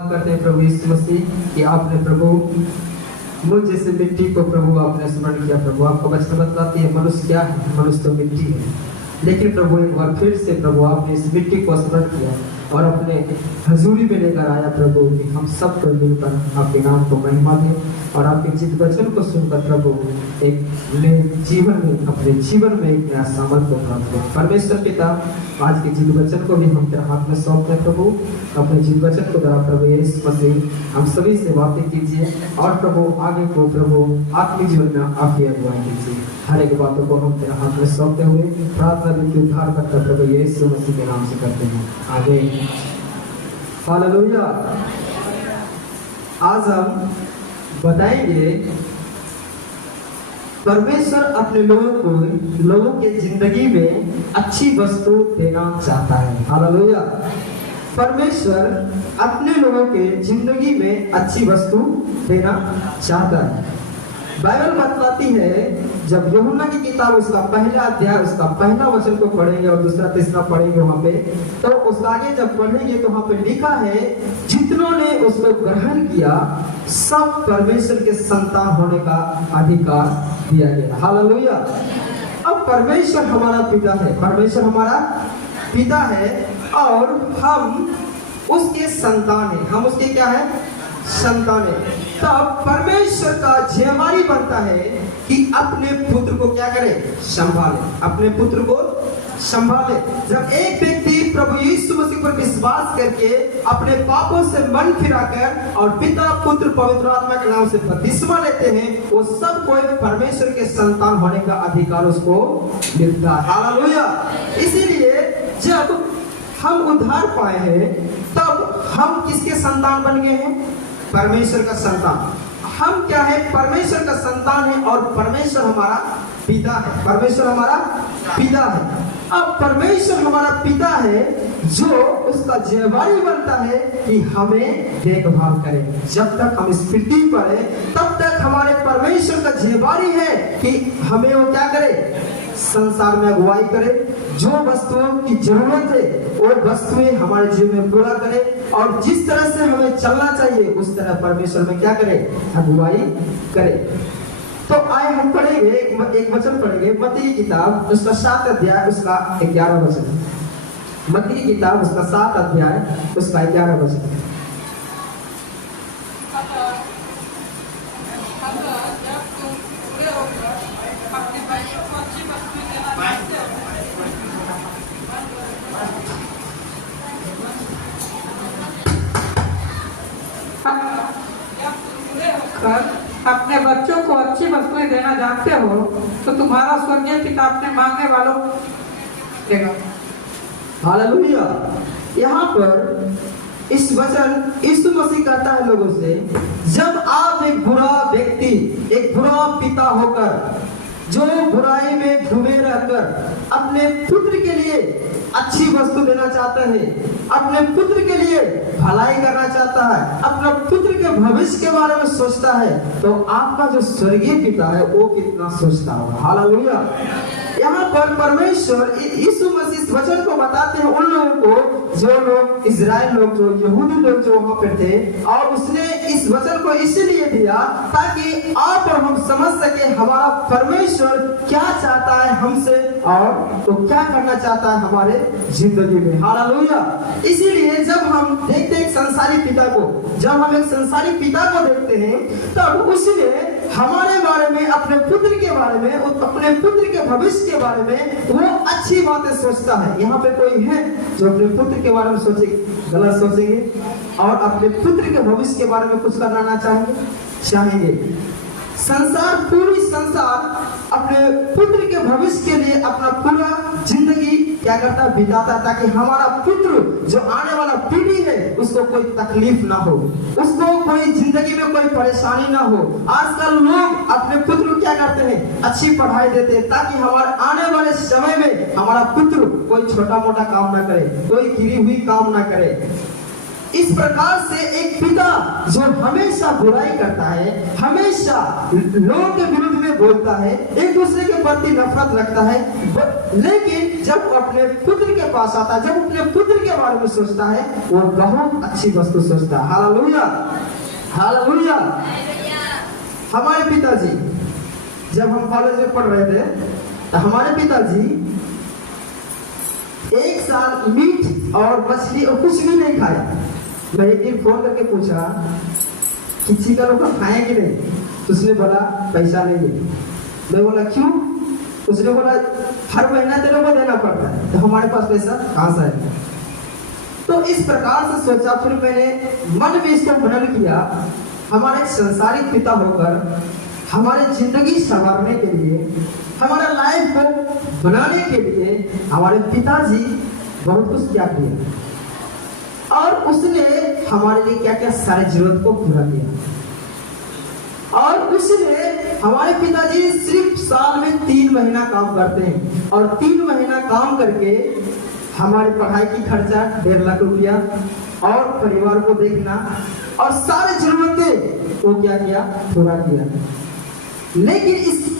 करते हैं प्रभु यीशु मसीह कि आपने प्रभु मुझ जैसे मिट्टी को प्रभु आपने स्मरण किया। प्रभु आपका वचन बताती है मनुष्य क्या है, मनुष्य तो मिट्टी है। लेकिन प्रभु एक बार फिर से प्रभु आपने इस मिट्टी को स्मरण किया और अपने हजूरी में लेकर आया प्रभु कि हम सब को मिलकर आपके नाम को महिमा दें और आपके जित वचन को सुनकर प्रभु एक नए जीवन में, अपने जीवन में एक नया सामर्थ्य को प्राप्त करें। परमेश्वर पिता, आज के जित वचन को भी हम तेरे हाथ में सौंपते हैं प्रभु। अपने जित वचन को द्वारा प्रभु यीशु मसीह हम सभी से बातें कीजिए और प्रभु आगे को प्रभु आत्मिक जीवन में आपकी अगुवाई कीजिए। हर एक बातों को हम तेरे हाथ में सौंपते हुए प्रार्थना भी उद्धार करता प्रभु यीशु मसीह के नाम से करते हैं, आमीन। हालेलुया। आज हम बताएंगे परमेश्वर अपने लोगों के जिंदगी में अच्छी वस्तु देना चाहता है। हालेलुया। परमेश्वर अपने लोगों के जिंदगी में अच्छी वस्तु देना चाहता है। बाइबल बतलाती है, जब यूहन्ना की किताब उसका पहला अध्याय उसका पहला वचन को पढ़ेंगे और दूसरा तीसरा पढ़ेंगे वहां पे, तो उस आगे जब पढ़ेंगे तो वहां पे लिखा है जितनों ने उसको ग्रहण किया सब परमेश्वर के संतान होने का अधिकार दिया गया। हालेलुया। अब परमेश्वर हमारा पिता है, परमेश्वर हमारा पिता है और हम उसके संतान हैं। हम उसके क्या है? संतान है। तब परमेश्वर का जिम्मेदारी बनता है कि अपने पुत्र को क्या करे? संभाले, अपने पुत्र को संभाले। जब एक व्यक्ति प्रभु यीशु मसीह पर विश्वास करके अपने पापों से मन फिराकर और पिता पुत्र पवित्र आत्मा के नाम से बपतिस्मा लेते हैं, वो सब कोई परमेश्वर के संतान होने का अधिकार उसको मिलता है। हालेलुया। इसीलिए जब हम उद्धार पाए हैं तब हम किसके संतान बन गए हैं? परमेश्वर का संतान। हम क्या है? परमेश्वर का संतान है और परमेश्वर हमारा पिता है। परमेश्वर हमारा पिता है। अब परमेश्वर हमारा पिता है जो उसका जिम्मेदारी बनता है कि हमें देखभाल करे। जब तक हम इस पृथ्वी पर है तब तक हमारे परमेश्वर का जिम्मेदारी है कि हमें वो क्या करे? संसार में अगुवाई करे। जो वस्तुओं की जरूरत है वो वस्तुएं हमारे जीवन में पूरा करे और जिस तरह से हमें चलना चाहिए उस तरह परमेश्वर में क्या करे? अगुवाई करे। तो आए हम पढ़ेंगे एक वचन पढ़ेंगे मत्ती की किताब उसका 7 अध्याय उसका 11 वचन। मत्ती की किताब उसका 7 अध्याय उसका 11 वचन। अपने बच्चों को अच्छी वस्तुएं देना जानते हो तो तुम्हारा स्वर्गीय पिता अपने मांगने वालों देगा। हालेलुया। यहाँ पर इस वचन यीशु मसीह कहता है लोगों से, जब आप एक बुरा व्यक्ति, एक बुरा पिता होकर जो बुराई में डूबे रहकर अपने पुत्र के लिए अच्छी वस्तु देना चाहता है, अपने पुत्र के लिए भलाई करना चाहता है, अपने पुत्र के भविष्य के बारे में सोचता है, तो आपका जो स्वर्गीय पिता है वो कितना सोचता होगा। हालेलुया। यहाँ पर परमेश्वर यीशु मसीह इस वचन को बताते हैं उन लोगों को जो लोग इजराइल लोग, जो यहूदी लोग जो वहां पर थे, और उसने इस वचन को इसलिए दिया ताकि आप और हम समझ सके हमारा परमेश्वर क्या चाहता है हमसे और तो क्या करना चाहता है हमारे जिंदगी में। हालेलुया। इसीलिए जब हम देखते हैं संसारी पिता को, जब हम एक संसारी पिता को देखते हैं तब उसने हमारे बारे में, अपने पुत्र के बारे में, अपने पुत्र के भविष्य के बारे में वो अच्छी बातें सोचता है। यहाँ पे कोई है जो अपने पुत्र के बारे में सोचेंगे, गलत सोचेंगे और अपने पुत्र के भविष्य के बारे में कुछ करना चाहेंगे? संसार, पूरी संसार अपने पुत्र के भविष्य के लिए अपना पूरा जिंदगी क्या करता है? बिताता है, ताकि हमारा पुत्र जो आने वाला पीढ़ी है उसको कोई तकलीफ ना हो, उसको कोई जिंदगी में कोई परेशानी ना हो। आजकल लोग अपने पुत्र को क्या करते हैं? अच्छी पढ़ाई देते हैं ताकि हमारे आने वाले समय में हमारा पुत्र कोई छोटा मोटा काम ना करे, कोई गिरी हुई काम ना करे। इस प्रकार से एक पिता जो हमेशा बुराई करता है, हमेशा लोगों के विरुद्ध में बोलता है, एक दूसरे के प्रति नफरत रखता है, लेकिन जब वो अपने पुत्र के पास आता है, जब अपने पुत्र के बारे में सोचता है, वो बहुत अच्छी वस्तु सोचता है। Hallelujah, hallelujah. हमारे पिताजी जब हम कॉलेज में पढ़ रहे थे तो हमारे पिताजी एक साल मीट और मछली और कुछ भी नहीं खाए। मैं एक दिन फोन करके पूछा कि चिकन को खाए कि नहीं, तो उसने बोला पैसा नहीं है। मैं बोला क्यों? उसने बोला हर महीना तेरे को देना पड़ता है, तो हमारे पास पैसा कहाँ से आएगा? तो इस प्रकार से सोचा, फिर मैंने मन में इसको मनन किया। हमारे संसारिक पिता होकर हमारे जिंदगी संवारने के लिए, हमारा लाइफ को बनाने के लिए हमारे पिताजी बहुत कुछ क्या किया, और उसने हमारे लिए क्या क्या सारे जरूरत को पूरा किया। और उसने हमारे पिताजी सिर्फ साल में 3 महीना काम करते हैं, और 3 महीना काम करके हमारी पढ़ाई की खर्चा 1.5 लाख रुपया और परिवार को देखना और सारे जरूरतें वो क्या किया, पूरा किया। लेकिन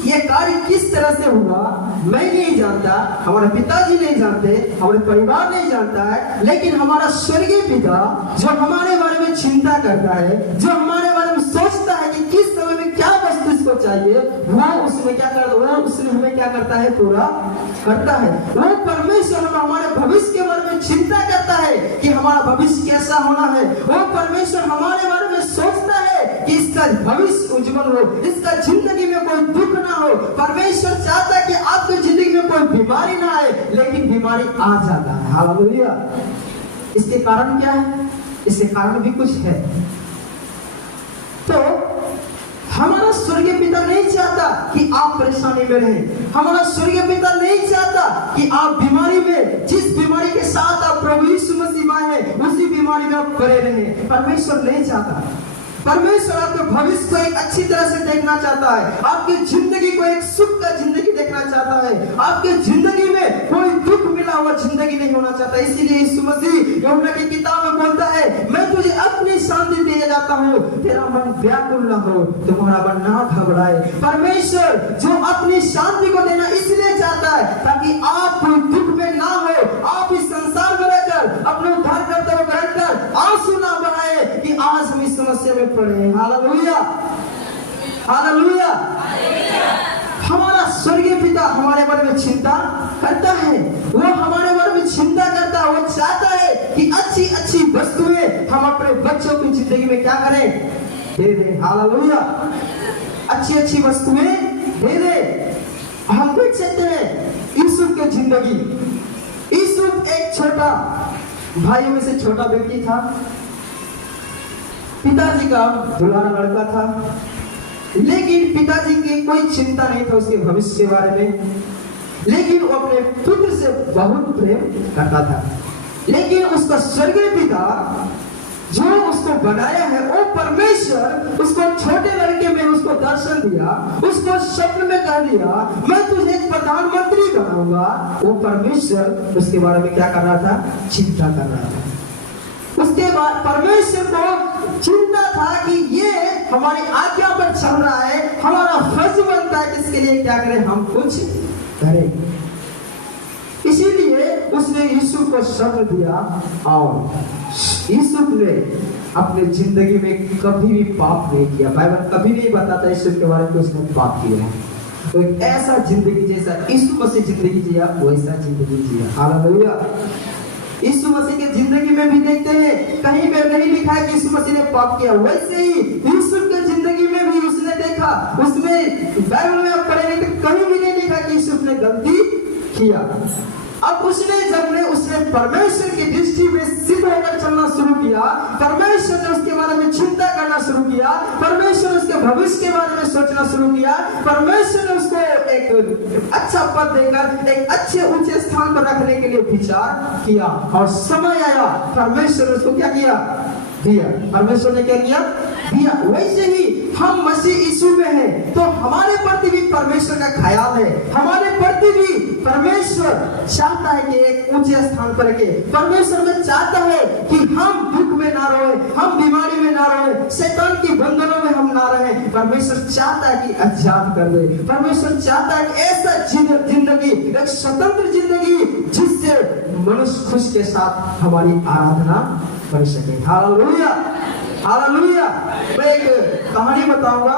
ये कार्य किस तरह से हुआ मैं नहीं जानता, हमारे पिताजी नहीं जानते, हमारे परिवार नहीं जानता है, लेकिन हमारा स्वर्गीय पिता जो हमारे बारे में चिंता करता है, जो हमारे बारे में सोचता है कि किस समय में क्या वस्तु इसको चाहिए, वो उसमें क्या करता है, वो उसमें हमें क्या करता है, पूरा करता है। वो परमेश्वर हमारे भविष्य के बारे में चिंता करता है कि हमारा भविष्य कैसा होना है। वो परमेश्वर हमारे बारे में सोचता है कि इसका भविष्य उज्जवल हो, इसका जिंदगी में कोई दुख ना हो। परमेश्वर चाहता है कि आपकी जिंदगी में कोई बीमारी ना आए, लेकिन बीमारी आ जाता है। हालेलुया। इसके कारण क्या है? इसके कारण भी कुछ है। तो हमारा स्वर्गीय पिता नहीं चाहता कि आप परेशानी में रहें। हमारा स्वर्गीय पिता नहीं चाहता कि आप बीमारी में, जिस बीमारी के साथ आप प्रभु यीशु मसीह आए हैं, उसी बीमारी में आप पड़े रहें। परमेश्वर नहीं चाहता। परमेश्वर आपके भविष्य को एक अच्छी तरह से देखना चाहता है, आपकी जिंदगी को एक सुख का जिंदगी देखना चाहता है। आपके जिंदगी में कोई दुख मिला हुआ जिंदगी नहीं होना चाहता। इसीलिए यीशु मसीह यूहन्ना की किताब में बोलता है, मैं तुझे अपनी शांति दे जाता हूँ, तेरा मन व्याकुल न हो, तुम्हारा मन ना घबराए। परमेश्वर जो अपनी शांति को देना इसलिए चाहता है ताकि आप कोई दुख में ना हो, आप इस संसार में रहकर अपने उद्धार करते हुए रहकर आंसू ना बहाए कि आज हम इस समस्या में पड़े। Hallelujah, hallelujah. हमारा स्वर्गीय पिता हमारे बारे में चिंता करता है, वो हमारे बारे में चिंता करता है। वो चाहता है कि अच्छी अच्छी वस्तुएं हम अपने बच्चों की जिंदगी में क्या करें, दे दें। हालेलुया, अच्छी अच्छी वस्तुएं दे दें। हम देख सकते हैं यूसुफ की जिंदगी। यूसुफ एक छोटा भाइयों में से छोटा व्यक्ति था, पिताजी का दुलारा लड़का था, लेकिन पिताजी की कोई चिंता नहीं था उसके भविष्य के बारे में। लेकिन वो अपने पुत्र से बहुत प्रेम करता था। लेकिन उसका स्वर्गीय पिता जो उसको बनाया है, वो परमेश्वर उसको छोटे लड़के में उसको दर्शन दिया, उसको स्वप्न में कह दिया मैं तुझे एक प्रधानमंत्री बनाऊंगा। वो परमेश्वर उसके बारे में क्या कर रहा था, चिंता कर रहा था। उसके बाद परमेश्वर को चिंता था कि ये हमारी आज्ञा पर चल रहा है, हमारा फर्ज बनता है कि इसके लिए क्या करें, हम कुछ करें। इसीलिए उसने यूसुफ को शब्द दिया, और यूसुफ ने अपने जिंदगी में कभी भी पाप नहीं किया। बाइबल कभी नहीं बताता यूसुफ के बारे में उसने पाप किया है। तो एक ऐसा जिंदगी जैसा यीशु मसीह जिंदगी जिया, वैसा जिंदगी जिया। हालेलुया। यीशु मसीह की जिंदगी में भी देखते हैं, कहीं पे नहीं लिखा है कि यीशु मसीह ने पाप किया। वैसे ही यूसुफ की जिंदगी में भी उसने देखा, उसमें बाइबल में आप पढ़ेंगे तो कहीं भी नहीं लिखा कि यूसुफ ने गलती किया। अब उसने परमेश्वर की दृष्टि में सिद्ध होकर चलना शुरू किया, परमेश्वर ने उसके बारे में चिंता करना शुरू किया, परमेश्वर ने उसके भविष्य के बारे में सोचना शुरू किया, परमेश्वर ने उसको एक अच्छा पद देकर एक अच्छे ऊंचे स्थान पर रखने के लिए विचार किया। और समय आया, परमेश्वर ने उसको क्या किया, दिया। परमेश्वर ने क्या किया, दिया। वैसे ही हम मसीह यीशु में हैं, तो हमारे प्रति भी परमेश्वर का ख्याल है, हमारे प्रति भी परमेश्वर चाहता है कि एक ऊंचे स्थान पर रखे। परमेश्वर में चाहता है कि हम दुख में ना रोए, हम बीमारी में ना रोए, रहे, शैतान की बंधनों में हम ना रहे। परमेश्वर चाहता है कि आजाद कर दे। परमेश्वर चाहता है कि ऐसा जिंदगी, एक स्वतंत्र जिंदगी जिससे मनुष्य खुश के साथ हमारी आराधना कर सके। Hallelujah, hallelujah. मैं एक कहानी बताऊंगा।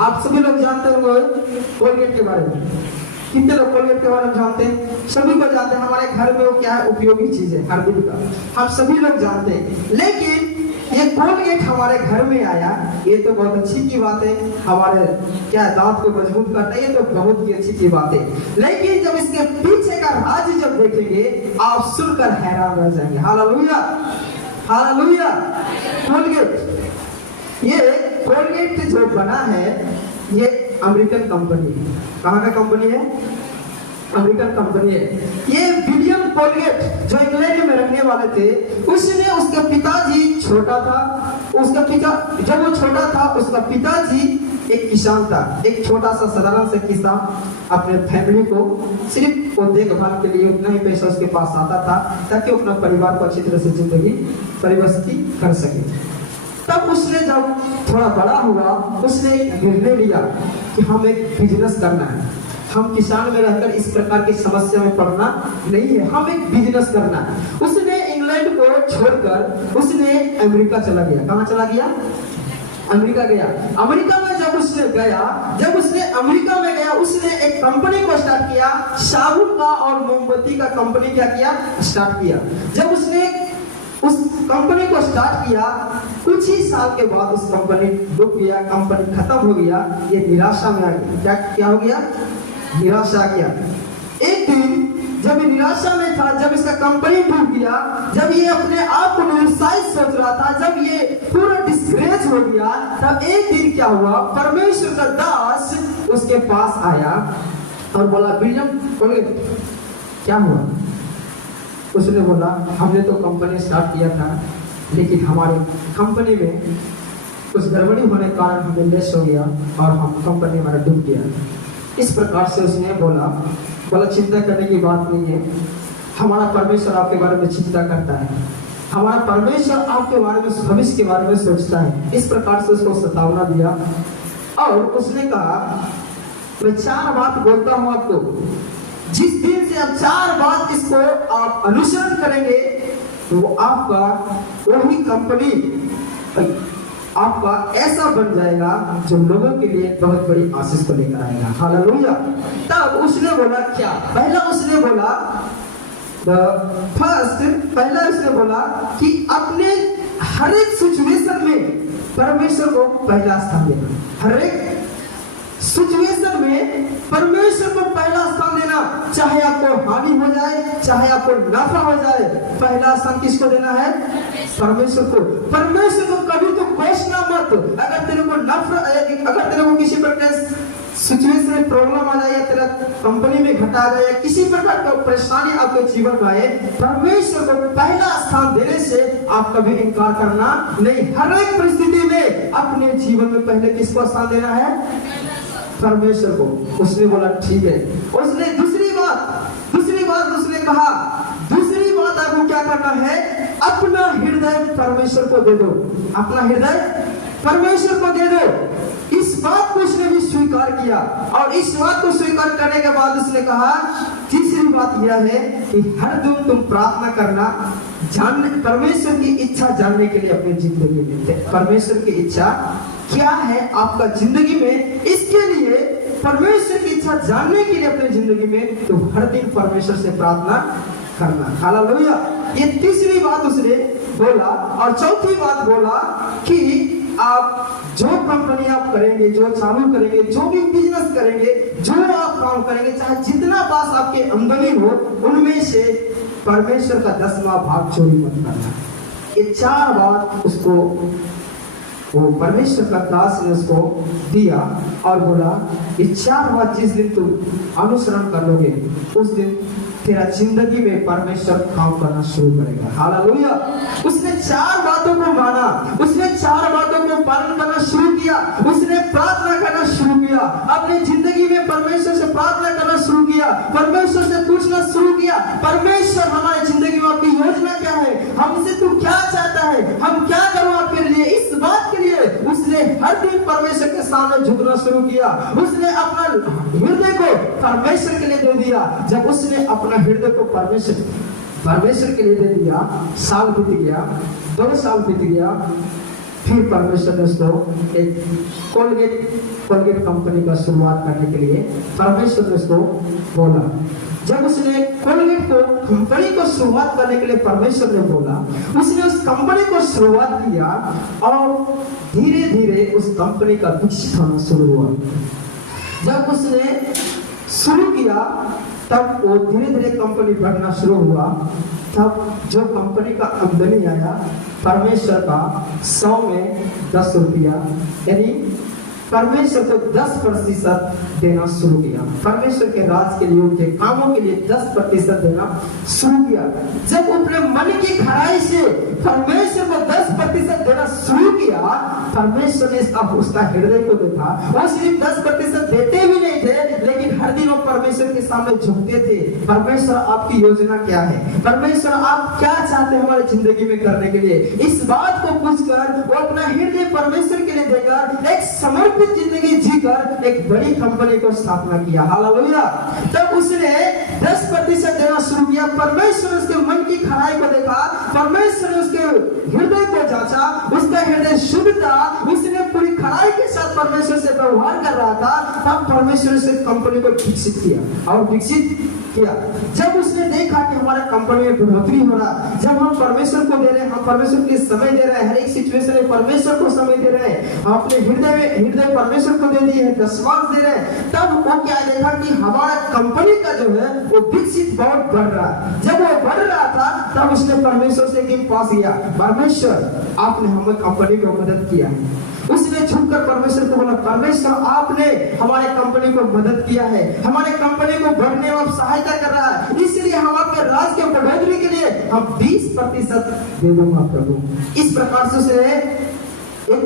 आप सभी लोग जानते होंगे कोलगेट के बारे में। कितने लोग कोलगेट के बारे में जानते हैं? सभी को जानते हैं। हमारे घर में वो क्या है, उपयोगी चीज है हर दिन का, हम सभी लोग जानते हैं। लेकिन ये कोलगेट हमारे घर में आया, ये तो बहुत अच्छी की बात है। हमारे क्या है, दांत को मजबूत करना, ये तो बहुत ही अच्छी की बात है। लेकिन जब इसके पीछे का राज जब देखेंगे, आप सुनकर हैरान रह जाएंगे। Hallelujah, hallelujah. कोलगेट, ये कोलगेट जो बना है, ये अमेरिकन कंपनी है। कहाँ का कंपनी है? अमेरिकन कंपनी है। ये विलियम कोलगेट जो इंग्लैंड में रहने वाले थे, उसने, उसके पिताजी छोटा था, उसका पिता, जब वो छोटा था, उसका पिताजी एक किसान था। एक छोटा सा साधारण सा किसान अपने फैमिली को सिर्फ वो देखभाल के लिए उतना ही पैसा उसके पास आता था ताकि वो अपना परिवार को अच्छी तरह से जिंदगी परिवस्थित कर सके। तब उसने जब थोड़ा बड़ा हुआ, उसने एक निर्णय लिया कि हम एक बिजनेस करना है। हम किसान में रहकर इस प्रकार की समस्या में पड़ना नहीं है, हम एक बिजनेस करना है। उसने इंग्लैंड को छोड़कर उसने अमेरिका चला गया। कहाँ चला गया? अमेरिका गया। अमेरिका में जब उसने गया, जब उसने अमेरिका में गया, उसने एक कंपनी को स्टार्ट किया, साबुन का और मोमबत्ती का कंपनी क्या किया, स्टार्ट किया। जब उसने उस कंपनी को स्टार्ट किया, कुछ ही साल के बाद उस कंपनी डूब गया, कंपनी खत्म हो गया। ये निराशा में आ गया। क्या हो गया? निराशा आ गया। एक दिन जब ये निराशा में था, जब इसका कंपनी डूब गया, जब ये अपने आप को निरुत्साहित सोच रहा था, जब ये पूरा डिस्ग्रेस हो गया, तब एक दिन क्या हुआ, परमेश्वर का दास उसके पास आया और बोला, विलियम कोलगेट, क्या हुआ? उसने बोला, हमने तो कंपनी स्टार्ट किया था, लेकिन हमारे कंपनी में कुछ गड़बड़ी होने के कारण हमें लॉस हो गया और हम कंपनी हमारा डूब गया। इस प्रकार से उसने बोला चिंता करने की बात नहीं है, हमारा परमेश्वर आपके बारे में चिंता करता है, हमारा परमेश्वर आपके बारे में, भविष्य के बारे में सोचता है। इस प्रकार से उसको सतावना दिया और उसने कहा, मैं 4 बात बोलता हूँ आपको, जिस दिन से आप 4 बात इसको आप अनुसरण करेंगे, तो वो आपका वही कंपनी आपका ऐसा बन जाएगा जो लोगों के लिए बहुत बड़ी आशीष को लेकर आएगा। हालेलुया। तब उसने बोला क्या? पहला उसने बोला पहला उसने बोला कि अपने हर एक सिचुएशन में परमेश्वर को पहला स्थान देना। हर एक सिचुएशन में परमेश्वर को पहला स्थान देना, चाहे आपको हानि हो जाए, चाहे आपको नफा हो जाए, पहला स्थान किसको देना है? परमेश्वर को। परमेश्वर को कभी तो कोसना मत। अगर तेरे को नफरत, अगर तेरे को किसी प्रकार सिचुएशन में प्रॉब्लम आ जाए, या तेरा कंपनी में घटा आ जाए, या किसी प्रकार का परेशानी आपके जीवन में आए, परमेश्वर को पहला स्थान देने से आप कभी इनकार करना नहीं। हर एक परिस्थिति में अपने जीवन में पहले किसको स्थान देना है? परमेश्वर को। उसने बोला ठीक है। उसने दूसरी बात उसने कहा, दूसरी बात आपको क्या करना है? अपना हृदय परमेश्वर को दे दो। अपना हृदय परमेश्वर को दे दो। इस बात को उसने भी स्वीकार किया, और इस बात को स्वीकार करने के बाद उसने कहा, तीसरी बात यह है कि हर दिन तुम प्रार्थना करना, जानने, परमेश्वर की इच्छा जानने के लिए अपनी जिंदगी में। परमेश्वर की इच्छा क्या है आपका जिंदगी में, इसके लिए परमेश्वर की इच्छा जानने के लिए अपनी जिंदगी में तो हर दिन परमेश्वर से प्रार्थना करना। हालेलुया। ये तीसरी बात उसने बोला। और चौथी बात बोला कि आप जो कंपनी आप करेंगे, जो चालू करेंगे, जो भी बिजनेस करेंगे, जो आप काम करेंगे, चाहे जितना पास आपके आमदनी हो, उनमें से परमेश्वर का 10वां भाग चोरी मत करना। ये 4 बात उसको वो परमेश्वर का दास ने उसको दिया और बोला, ये 4 बात जिस दिन तुम अनुसरण कर लोगे, उस दिन तेरा जिंदगी में परमेश्वर काम करना शुरू करेगा। हालेलुया। उसने 4 बातों को माना, उसने 4 बातों को पालन करना शुरू किया, उसने प्रार्थना करना शुरू किया, अपनी जिंदगी में परमेश्वर से प्रार्थना करना शुरू किया, परमेश्वर से पूछना शुरू किया, परमेश्वर हमारी जिंदगी में आपकी योजना क्या है, हमसे तू क्या चाहता है, हम क्या करूं आपके लिए, परमेश्वर के सामने झुकना शुरू किया। उसने अपना हृदय को परमेश्वर के लिए दे दिया। जब उसने अपना हृदय को परमेश्वर के लिए दे दिया, साल बीत गया, 2 साल बीत गया, फिर परमेश्वर ने उसको एक कोलगेट कंपनी का शुरुआत करने के लिए परमेश्वर ने उसको बोला। जब उसने कोलगेट को कंपनी को शुरुआत करने के लिए परमेश्वर ने बोला, उसने उस कंपनी को शुरुआत किया और धीरे धीरे उस कंपनी का विकसित होना शुरू हुआ। जब उसने शुरू किया तब वो धीरे धीरे कंपनी बढ़ना शुरू हुआ। तब जो कंपनी का आमदनी आया परमेश्वर का 100 में 10 रुपया, यानी परमेश्वर को 10% देना शुरू किया। परमेश्वर के राज के लिए, उनके कामों के लिए 10% देना शुरू किया। जब अपने मन की खराई से परमेश्वर को 10% देना शुरू किया, परमेश्वर ने उसका हृदय को देखा। वो सिर्फ 10% देते भी नहीं थे, लेकिन हर दिन वो परमेश्वर के सामने झुकते थे। परमेश्वर आपकी योजना क्या है? परमेश्वर आप क्या चाहते हैं हमारी जिंदगी में करने के लिए? इस बात को पूछकर वो अपना हृदय परमेश्वर के लिए देकर एक समर्पित जिंदगी जीकर एक बड़ी कंपनी को स्थापना किया। हालेलुया। तब उसने 10% देना शुरू किया। परमेश्वर ने उसके मन की खराई को देखा, परमेश्वर ने उसके हृदय को जांचा, उसका हृदय शुद्ध था, उसने पूरी खराई के साथ परमेश्वर से व्यवहार कर रहा था। तब परमेश्वर से कंपनी को विकसित किया और विकसित किया। जब उसने देखा कि हमारे कंपनी में बढ़ोतरी हो रहा, जब हम परमेश्वर को दे रहे हैं, हम परमेश्वर के लिए समय दे रहे हैं, हर एक सिचुएशन में परमेश्वर को समय दे रहे हैं, हम अपने हृदय परमेश्वर को दे दिए हैं, दशमांश दे रहे हैं, तब वो क्या देखा कि हमारा कंपनी का जो है वो विकसित बहुत बढ़ रहा है। जब वो बढ़ रहा था तब उसने परमेश्वर से एक पास किया, परमेश्वर आपने हमें कंपनी को मदद किया है। उसने झुककर परमेश्वर को बोला, परमेश्वर आपने हमारे कंपनी को मदद किया है, हमारे कंपनी को बढ़ने में सहायता कर रहा है, इसलिए हम आपके राज के बढ़ोतरी के लिए हम 20% दे दूंगा प्रभु। इस प्रकार से उसने एक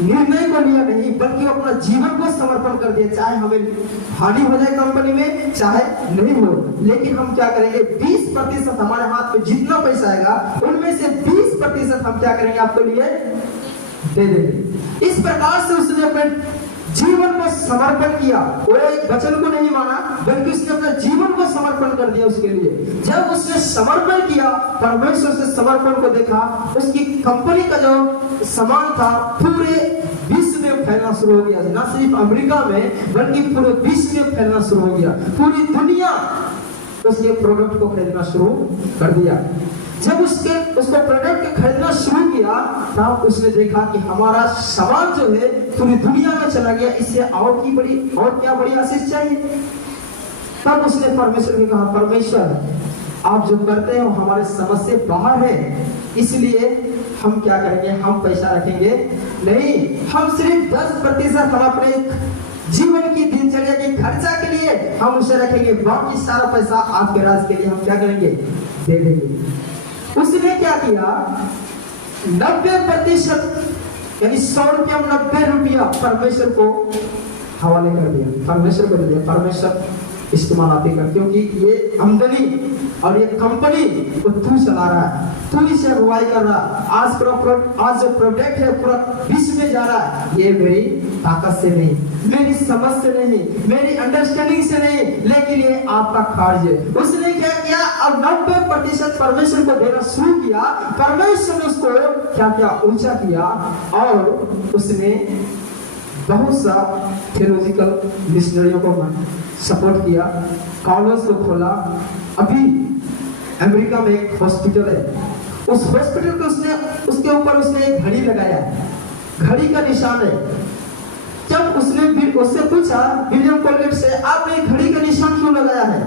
निर्णय को लिया नहीं, बल्कि अपना जीवन को समर्पण कर दिया। चाहे हमें हानि हो जाए कंपनी में, चाहे नहीं हो, लेकिन हम क्या करेंगे, 20% हमारे हाथ में जितना पैसा आएगा उनमें से 20% हम क्या करेंगे, आपके लिए दे देंगे। इस प्रकार से उसने अपने जीवन को समर्पण किया। वो एक वचन को नहीं माना, बल्कि उसने अपने जीवन को समर्पण कर दिया उसके लिए। जब उसने समर्पण किया, परमेश्वर से समर्पण को देखा, उसकी कंपनी का जो सामान था पूरे विश्व में फैलना शुरू हो गया। न सिर्फ अमेरिका में बल्कि पूरे विश्व में फैलना शुरू हो गया। पूरी दुनिया उसके प्रोडक्ट को खरीदना शुरू कर दिया। जब उसको प्रोडक्ट को खरीदना शुरू किया तब उसने देखा कि हमारा सामान जो है पूरी दुनिया में चला गया, इससे और क्या बड़ी आशीष चाहिए। तब उसने परमेश्वर को कहा, परमेश्वर आप जो करते हो हमारे समझ से बाहर है, इसलिए हम क्या करेंगे, हम पैसा रखेंगे नहीं, हम सिर्फ 10% हम अपने जीवन की दिनचर्या के खर्चा के लिए हम उसे रखेंगे, बाकी सारा पैसा आपके राज के लिए हम क्या करेंगे, दे देंगे। उसने क्या किया, 90% यानी 100 रुपया 90 रुपया परमेश्वर को हवाले कर दिया, परमेश्वर को दे दिया। परमेश्वर इस्तेमाल आप ही कर, क्योंकि ये आमदनी और ये कंपनी को तू चला रहा है, तू इसे अगुवाई कर रहा है। आज जो प्रोडक्ट है पूरा विश्व में जा रहा है, ये मेरी ताकत से नहीं, मेरी समझ से नहीं, मेरी अंडरस्टैंडिंग से नहीं, लेकिन ये आपका कार्य है। उसने क्या किया, अब 90% परमेश्वर को देना शुरू किया। परमेश्वर ने उसको क्या किया, ऊंचा किया और उसने बहुत सा थियोलॉजिकल मिशनरियों को सपोर्ट किया, कॉलेज को खोला। अभी अमेरिका में एक हॉस्पिटल है, उस हॉस्पिटल को उसके ऊपर उसने एक घड़ी लगाया, घड़ी का निशान है। जब उससे पूछा विलियम कोलगेट से, आपने घड़ी का निशान क्यों लगाया है?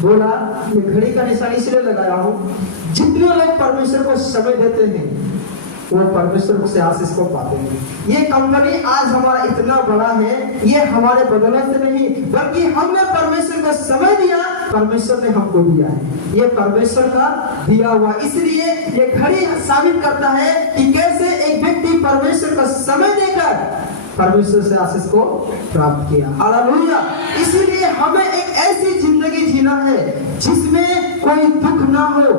बोला, ये घड़ी का निशान इसलिए लगाया हूँ, जितने लोग परमेश्वर को समय देते हैं वो परमेश्वर से आशीष को पाते हैं। ये कंपनी आज हमारा इतना बड़ा है, ये हमारे बदौलत से नहीं, बल्कि हमने परमेश्वर को समय दिया, परमेश्वर ने हमको दिया है। ये परमेश्वर का दिया हुआ, इसलिए ये घड़ी साबित करता है कि कैसे एक व्यक्ति परमेश्वर का समय देकर परमेश्वर से आशीष को प्राप्त किया। हालेलुया। इसीलिए हमें एक ऐसी जिंदगी जीना है जिसमें कोई दुख ना हो।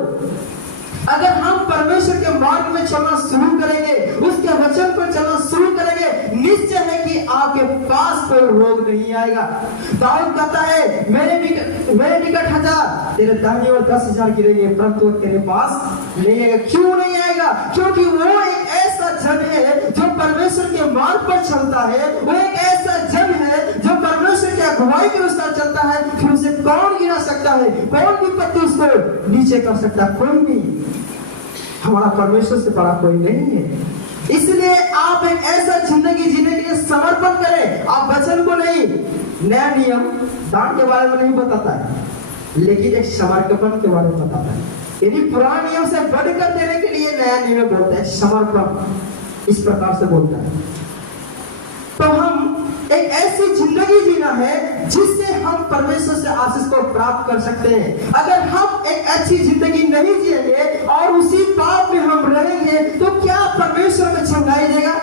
अगर हम परमेश्वर के मार्ग में चलना शुरू करेंगे, उसके वचन पर चलना शुरू करेंगे, आपके पास कोई रोग नहीं आएगा। दाऊद कहता है मेरे निकट 1000 तेरे दाहिनी ओर 10,000 गिरेंगे परंतु तेरे पास नहीं आएगा। क्यों नहीं आएगा? क्योंकि वो एक ऐसा जन है जो परमेश्वर के मार्ग पर चलता है। वो एक ऐसा जन है जो परमेश्वर की अगुवाई के अनुसार चलता है। फिर उसे कौन गिरा सकता है? कौन विपत्ति उसको नीचे कर सकता है? कोई नहीं। हमारा परमेश्वर से बड़ा कोई नहीं है। इसलिए आप एक ऐसा जिंदगी जीने के लिए समर्पण करें। आप वचन को नहीं, नया नियम दान के बारे में नहीं बताता है, लेकिन एक समर्पण के बारे में बताता है। यदि पुराने नियम से बढ़कर देने के लिए नया नियम बोलता है समर्पण, इस प्रकार से बोलता है। तो हम एक ऐसी जिंदगी जीना है जिससे हम परमेश्वर से आशीष को प्राप्त कर सकते हैं। अगर हम एक अच्छी जिंदगी नहीं जिएंगे और उसी पाप में हम रहेंगे तो क्या परमेश्वर में चंगाई देगा?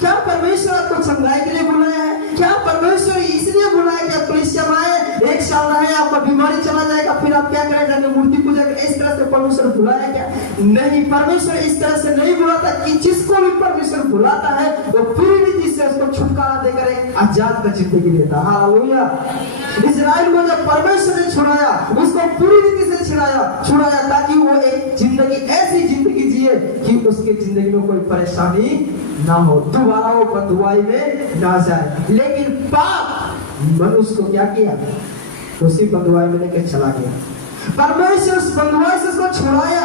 क्या परमेश्वर आपको चंगाई के लिए बुलाया है? क्या परमेश्वर इसलिए बुलाया कि आप कलीसिया में आए, 1 साल रहे, आपका बीमारी चला जाएगा, फिर आप क्या करें? जाके मूर्ति पूजा करें? इस तरह से परमेश्वर बुलाया क्या? नहीं, परमेश्वर इस तरह से नहीं बुलाता कि जिसको भी परमेश्वर बुलाता है वो पूरी रीति से उसको छुटकारा देकर एक आजाद का जिंदगी देता। हालेलुया। इस्राएल को जब परमेश्वर ने छुड़ाया, उसको पूरी रीति से छुड़ाया ताकि वो एक जिंदगी, ऐसी जिंदगी जिए कि उसके जिंदगी में कोई परेशानी ना हो, दोबारा वो बंधुआई में ना जाए। लेकिन पाप मनुष्य को क्या किया? उसी बंधुआई में लेकर चला गया। परमेश्वर उस बंधुआई से उसको छुड़ाया,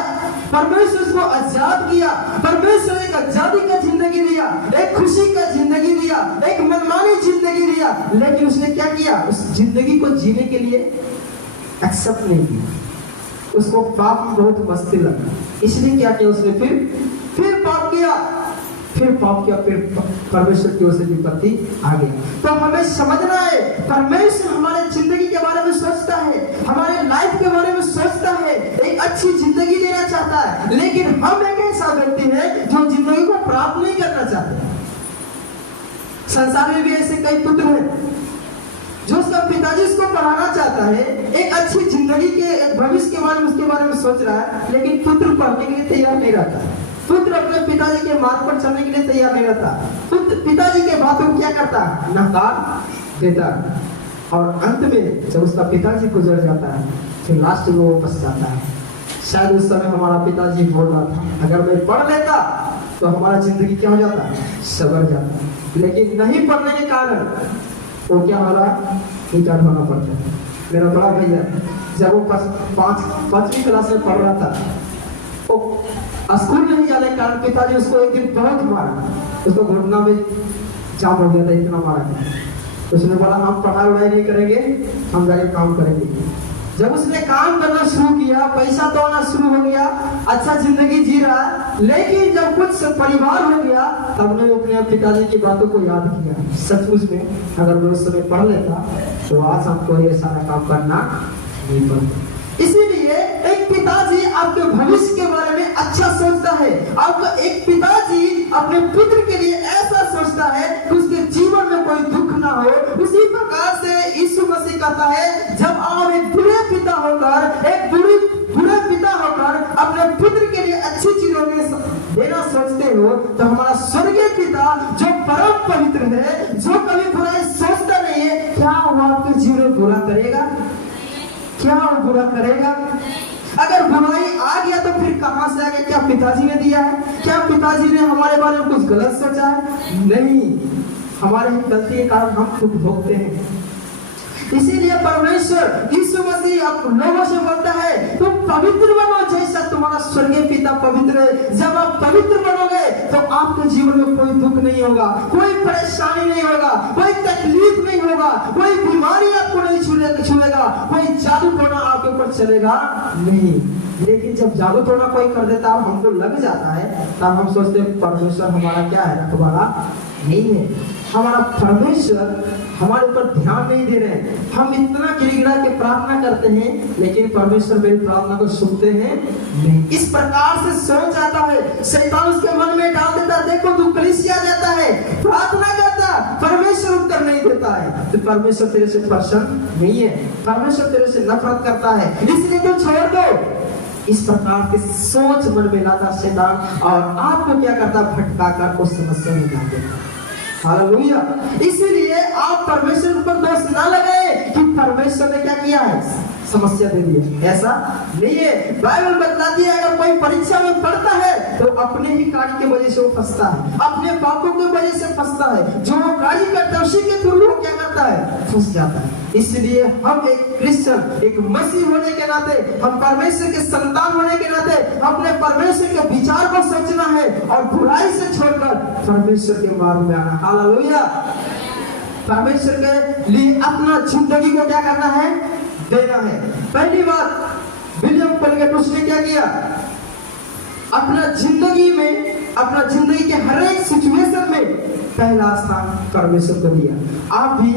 परमेश्वर उसको आजाद किया। परमेश्वर एक आजादी का जिंदगी दिया, एक खुशी का जिंदगी दिया, एक मनमानी जिंदगी दिया। लेकिन उसने क्या किया? उस जिंदगी को जीने के लिए एक्सेप्ट नहीं किया। उसको पाप में बहुत मस्ती लगा, इसलिए क्या किया उसने? फिर पाप किया, फिर परमेश्वर की ओर से विपत्ति आ गई। तो हमें समझना है परमेश्वर हमारे जिंदगी के बारे में सोचता है, हमारे लाइफ के बारे में सोचता है, एक अच्छी जिंदगी देना चाहता है। लेकिन हम एक ऐसा व्यक्ति है जो जिंदगी को प्राप्त नहीं करना चाहते। संसार में भी ऐसे कई पुत्र हैं जो उसका पिताजी उसको पढ़ाना चाहता है, एक अच्छी जिंदगी के, एक भविष्य के बारे में उसके बारे में सोच रहा है, लेकिन पुत्र पढ़ने के लिए तैयार नहीं रहता। पुत्र अपने पिताजी के मार्ग पर चलने के लिए तैयार नहीं रहता। पुत्र पिताजी के बातों को क्या करता? नकार देता। और अंत में जब उसका पिताजी गुजर जाता है फिर लास्ट में वो पछताता है। शायद उस समय हमारा पिताजी बोल रहा था अगर मैं पढ़ लेता तो हमारा जिंदगी क्या हो जाता? सवर जाता। लेकिन नहीं पढ़ने के कारण वो क्या हो रहा? रिटायर होना पड़ता है। मेरा बड़ा भैया जब वो 5वीं क्लास में पढ़ रहा था, वो स्कूल नहीं जाने के कारण पिताजी उसको एक दिन बहुत मारा। उसको घुटना में जाम हो गया था, इतना मारा था। उसने बोला हम पढ़ाई वढ़ाई नहीं करेंगे, हम जाके काम करेंगे। जब उसने काम करना शुरू किया, पैसा तो आना शुरू हो गया, अच्छा जिंदगी जी रहा है, लेकिन जब कुछ परिवार हो गया तब ने वो अपने पिताजी की बातों को याद किया। सचमुच में अगर मैं उस समय पढ़ लेता तो आज हमको ये सारा काम करना नहीं पड़ता। इसीलिए एक पिताजी आपके भविष्य के बारे में अच्छा सोचता है। आपका एक पिताजी अपने पुत्र के लिए ऐसा सोचता है कि उसके जीवन में कोई दुख ना हो। उसी प्रकार से यीशु मसीह कहता है जब आप एक बुरे पिता होकर, एक बुरे पिता होकर अपने पुत्र के लिए अच्छी चीजों में देना सोचते हो तो हमारा स्वर्गीय पिता जो परम पवित्र है, जो कभी बुराई सोचता नहीं है, क्या वो आपके जीवन में बुरा करेगा? क्या वो बुरा करेगा? अगर बुराई आ गया तो फिर कहां से आ गया? क्या पिताजी ने दिया है? क्या पिताजी ने हमारे बारे में कुछ गलत सोचा है? नहीं, हमारे गलती के कारण हम दुख भोगते हैं। इसीलिए परमेश्वर यीशु मसीह आप लोगों से बोलता है तुम पवित्र बनो जैसा तुम्हारा स्वर्गीय पिता पवित्र है। जब आप पवित्र बनोगे तो आपके जीवन में कोई दुख नहीं होगा, कोई परेशानी नहीं होगा, कोई तकलीफ नहीं होगा, कोई बीमारी आपको नहीं छुएगा, कोई जादू टोना आपके ऊपर चलेगा नहीं। लेकिन जब जादू टोना कोई कर देता है, हमको लग जाता है, तब हम सोचते हैं परमेश्वर हमारा क्या है, रखवाला नहीं है। हमारा परमेश्वर हमारे ऊपर ध्यान नहीं दे रहे हैं। हम इतना गिड़गिड़ा के प्रार्थना करते हैं लेकिन परमेश्वर मेरी प्रार्थना को सुनते हैं नहीं। इस प्रकार से सोच आता है, शैतान उसके मन में डाल देता है, देखो तू कलीसिया जाता है, प्रार्थना करता, परमेश्वर उत्तर नहीं देता है तो परमेश्वर तेरे से प्रसन्न नहीं है, परमेश्वर तेरे से नफरत करता है, इसलिए तू छोड़ दो। इस प्रकार की सोच मन में लाता शैतान और आपको क्या करता? भटका कर उस समस्या में डाल देता। हालेलुया। इसीलिए आप परमेश्वर पर दोष ना लगाए कि परमेश्वर ने क्या किया है, समस्या दे दी है, ऐसा नहीं है। बाइबल बताती है अगर कोई परीक्षा में पढ़ता है तो अपने ही कार्य की वजह से वो फंसता है, अपने पापों की वजह से फंसता है। जो वो कार्य करता है उसी के थ्रू वो क्या करता है, फंस जाता है। इसलिए हम एक क्रिश्चियन, एक मसीह होने के नाते, हम परमेश्वर के संतान होने के नाते अपने परमेश्वर के विचार को सोचना है और बुराई से छोड़कर परमेश्वर के मार्ग में आना। हालेलुया। परमेश्वर के लिए अपना जिंदगी को क्या करना है, देना है। पहली बात विलियम कोलगेट उसने क्या किया, अपना जिंदगी के हर एक सिचुएशन में पहला स्थान परमेश्वर को दिया। आप भी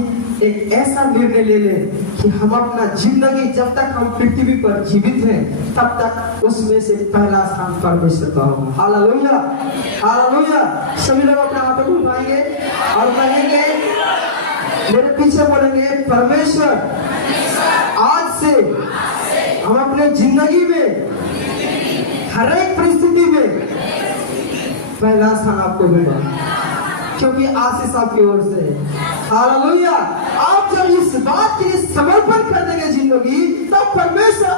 एक ऐसा निर्णय ले लें कि हम अपना जिंदगी जब तक हम पृथ्वी पर जीवित हैं तब तक उसमें से पहला स्थान परमेश्वर का होगा। Hallelujah, hallelujah. सभी लोग अपने हाथों को उठाएंगे और कहेंगे, मेरे पीछे बोलेंगे, परमेश्वर आज से हम अपने जिंदगी में हर एक परिस्थिति में पहला स्थान आपको दूंगा, क्योंकि आशीष आपकी ओर से है। हालेलुया। आप जब इस बात के लिए समर्पण कर देंगे जिंदगी, तो परमेश्वर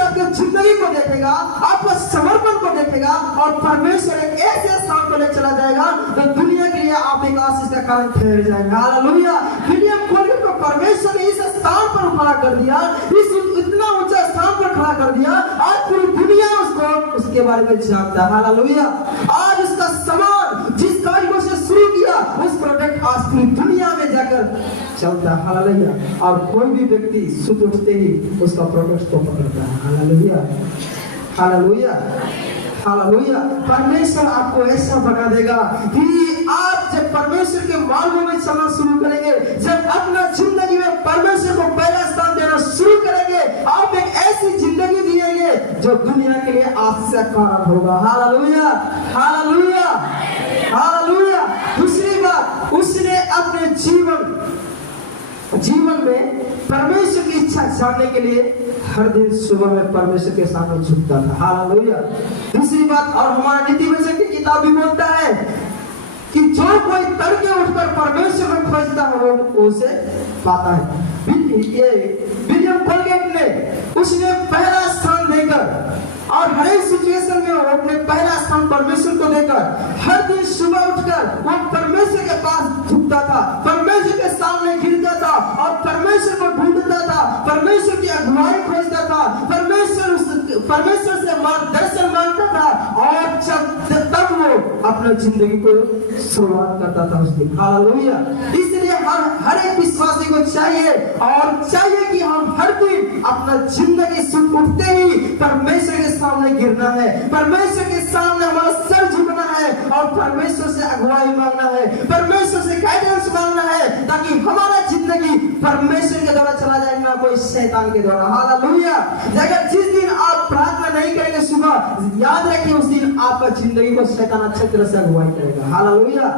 आपके जिंदगी को देखेगा, आपका समर्पण को देखेगा और परमेश्वर एक ऐसे स्थान को ले चला जाएगा तो दुनिया के लिए आप एक आशीष का कारण ठहर जाएंगे। हालेलुया। विलियम कोलगेट को परमेश्वर ने इस स्थान पर खड़ा कर दिया, इस इतना ऊंचा स्थान पर खड़ा कर दिया, आज पूरी दुनिया उसके बारे में जानता है। हालेलुया। आज उसका समान जिस कार्य को से शुरू किया उस प्रोडक्ट आज पूरी दुनिया में जाकर चलता है। हालेलुया। और कोई भी व्यक्ति सुबह उठते ही उसका प्रोडक्ट को पकड़ता है। Hallelujah, hallelujah, hallelujah. परमेश्वर आपको ऐसा बना देगा कि आप जब परमेश्वर के मार्गों में चलना शुरू करेंगे, जब अपना जिंदगी में परमेश्वर को पहला स्थान देना शुरू करेंगे, आप एक ऐसी जिंदगी जिएंगे जो दुनिया के लिए आशीष का कारण होगा। Hallelujah, hallelujah, hallelujah. दूसरी बात, उसने अपने जीवन में परमेश्वर की इच्छा जानने के लिए हर दिन सुबह में परमेश्वर के सामने झुकता था। हालेलुया। दूसरी बात, और हमारा नीति वचन की किताब भी बोलता है कि जो कोई तड़के उठकर परमेश्वर में खोजता है वो उसे पाता है। विलियम कोलगेट ने उसने पहला स्थान देकर और हर एक सिचुएशन में वो अपने पहला स्थान परमेश्वर को देकर हर दिन सुबह उठकर वो परमेश्वर के पास झुकता था, परमेश्वर के सामने गिरता था और परमेश्वर को ढूंढता था, परमेश्वर की अगुवाई खोजता था, परमेश्वर से मार्गदर्शन मांगता था और तब वो अपनी जिंदगी को शुरुआत करता था उस दिन। हालेलुया। इसलिए हर एक विश्वासी को चाहिए कि हम हर दिन अपना जिंदगी सुबह उठते ही परमेश्वर के सामने गिरना है, परमेश्वर के सामने हमारा सर झुकना है और परमेश्वर से अगुवाई मांगना है, परमेश्वर से गाइडेंस मांगना है, ताकि हमारा जिंदगी परमेश्वर के द्वारा चला जाए, ना कोई शैतान के द्वारा। हालेलुया। अगर जिस दिन आप प्रार्थना नहीं करेंगे सुबह, याद रखिए उस दिन आपका जिंदगी को शैतान अच्छी तरह से अगुवाई करेगा। हालेलुया।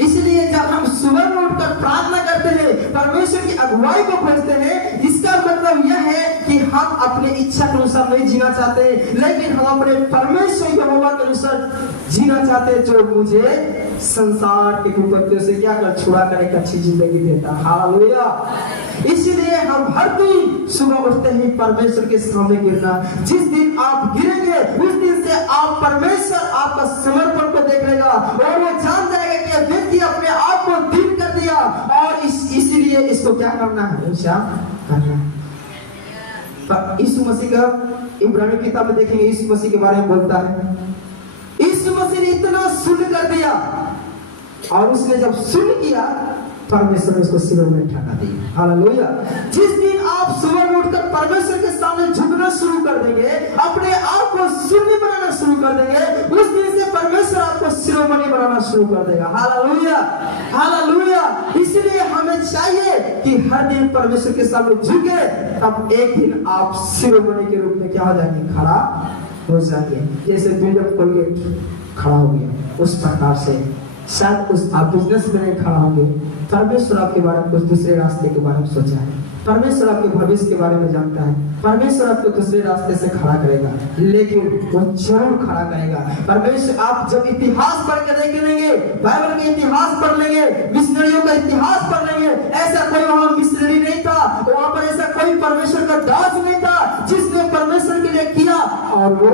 इसलिए जब हम सुबह में उठकर प्रार्थना करते हैं, परमेश्वर की अगुवाई को खोजते हैं, इसका मतलब यह है कि हम अपने इच्छा के अनुसार नहीं जीना चाहते, लेकिन हम अपने परमेश्वर यहोवा के अनुसार जीना चाहते हैं, जो मुझे संसार के कुपत्तियों से क्या कर छुड़ा कर एक अच्छी जिंदगी देता। हालेलुया। इसलिए हम हर दिन सुबह उठते ही परमेश्वर के सामने गिरना। जिस दिन आप गिरेंगे उस दिन से आप परमेश्वर आपका समर्पण को देख लेगा और वो जान जाएगा कि व्यक्ति अपने आप को दीन कर दिया और इसलिए इसको क्या करना है, करना है। यीशु मसीह का इब्रानी किताब में देखेंगे, यीशु मसीह के बारे में बोलता है, यीशु मसीह ने इतना सुन कर दिया और उसने जब सुन किया परमेश्वर ने उसको सिरों में ठहरा दिया। हालेलुया। जिस दिन आप सुबह में उठकर परमेश्वर के सामने झुकना शुरू कर देंगे, अपने आप को शून्य बनाना शुरू कर देंगे, उस दिन से परमेश्वर आपको शिरोमणि बनाना शुरू कर देगा। Hallelujah, hallelujah. इसलिए हमें चाहिए कि हर दिन परमेश्वर के सामने झुके, तब एक दिन आप शिरोमणि के रूप में क्या हो जाएंगे, खड़ा हो जाएंगे। जैसे विलियम कोलगेट खड़ा हो गया, उस प्रकार से शायद उस आप बिजनेस में नहीं खड़ा होंगे, परमेश्वर आपके बारे में कुछ दूसरे रास्ते के बारे में सोचा है। परमेश्वर आपके भविष्य के बारे में जानता है। परमेश्वर आपको दूसरे रास्ते से खड़ा करेगा, लेकिन वो जरूर खड़ा करेगा। परमेश्वर, आप जब इतिहास पढ़ के देख लेंगे, बाइबल के इतिहास पढ़ लेंगे, मिशनरियों का इतिहास पढ़ लेंगे, ऐसा कोई वहां मिशनरी नहीं था, वहां पर ऐसा कोई परमेश्वर का दास नहीं था जिसने परमेश्वर के लिए किया और वो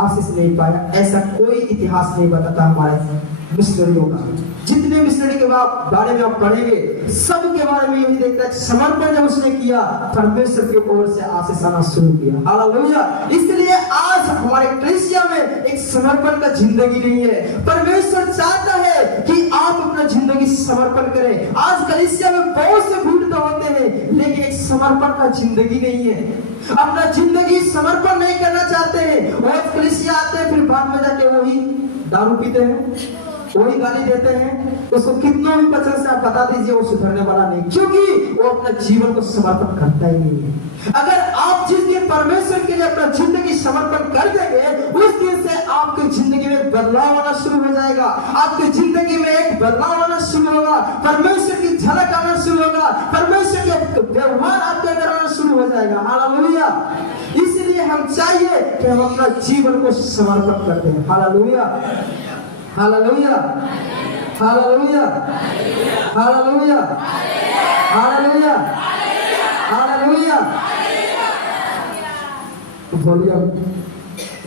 आशीष नहीं पाया। ऐसा कोई इतिहास नहीं बताता हमारे मिशनरियों का। जितने मिशनरी के बारे में आप पढ़ेंगे, सब के बारे में यही देखता है, समर्पण जब उसने किया, परमेश्वर की ओर से आशीष आना शुरू किया। हालेलुया। इसलिए आज हमारे कलीसिया में एक समर्पण का जिंदगी नहीं है। परमेश्वर चाहता है कि आप अपना जिंदगी समर्पण करें। आज कलीसिया में बहुत से भीड़ तो होते हैं, लेकिन एक समर्पण का जिंदगी नहीं है। अपना जिंदगी समर्पण नहीं करना चाहते हैं। वो कलीसिया आते हैं, फिर बाद में जाके वही दारू पीते हैं, वही गाली देते हैं। उसको कितना भी वचन से आप बता दीजिए, वो सुधरने वाला नहीं, क्योंकि वो अपना जीवन को समर्पण करता ही नहीं है। अगर आप जिस दिन परमेश्वर के लिए अपना जिंदगी समर्पण कर देंगे, उस दिन से आपकी जिंदगी में बदलाव आना शुरू हो जाएगा। आपकी जिंदगी में एक बदलाव आना शुरू होगा, परमेश्वर की झलक आना शुरू होगा, परमेश्वर के व्यवहार आपके अंदर आना शुरू हो जाएगा। हालेलुया। इसलिए हम चाहिए कि हम अपना जीवन को समर्पण कर दें। Hallelujah, hallelujah, hallelujah, hallelujah, hallelujah, hallelujah. Volume